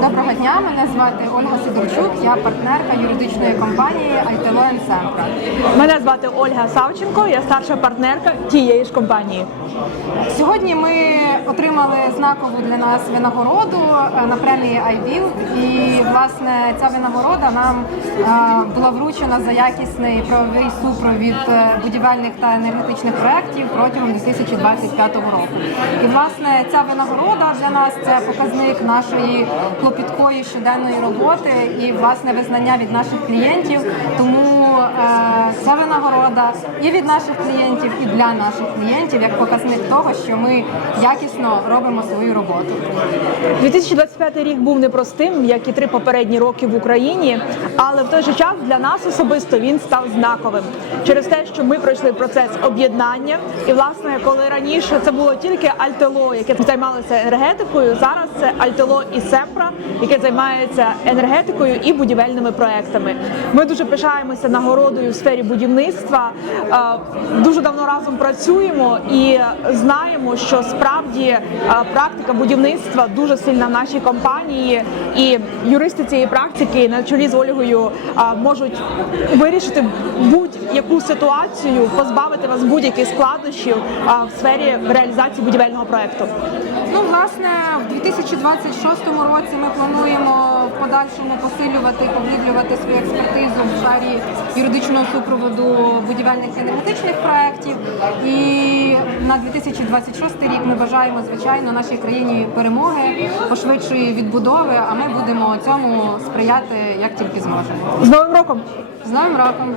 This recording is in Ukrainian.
Доброго дня, мене звати Ольга Сидорчук, я партнерка юридичної компанії ITLN Центра. Мене звати Ольга Савченко, я старша партнерка тієї ж компанії. Сьогодні ми отримали знакову для нас винагороду е, на премії iBuild. І власне ця винагорода нам е, була вручена за якісний правовий супровід е, будівельних та енергетичних проєктів протягом 2025 року. І власне ця винагорода для нас це показник нашої клопіткої щоденної роботи і власне визнання від наших клієнтів. Тому е, ця винагорода і від наших клієнтів, і для наших клієнтів як показник того, що ми якісно робимо свою роботу. 2025 рік був непростим, як і три попередні роки в Україні, але в той же час для нас особисто він став знаковим через те, що ми пройшли процес об'єднання. І власне, коли раніше це було тільки Альтело, яке займалося енергетикою, зараз це Альтело і Сепра, яке займається енергетикою і будівельними проектами. Ми дуже пишаємося нагородою в сфері будівництва. Е, Дуже давно разом працюємо і знаємо, що справді е, практика будівництва дуже сильна в нашій компанії, і юристи цієї практики на чолі з Ольгою е, можуть вирішити будь-яку ситуацію, позбавити вас будь-яких складнощів в сфері реалізації будівельного проекту. Ну, власне, в 2026 році ми плануємо в подальшому посилювати і поглиблювати свою експертизу в сфері юридичного супроводу будівельних енергетичних проєктів. І на 2026 рік ми бажаємо, звичайно, нашій країні перемоги, пошвидшої відбудови, а ми будемо цьому сприяти як тільки зможемо. З новим роком! З Новим роком!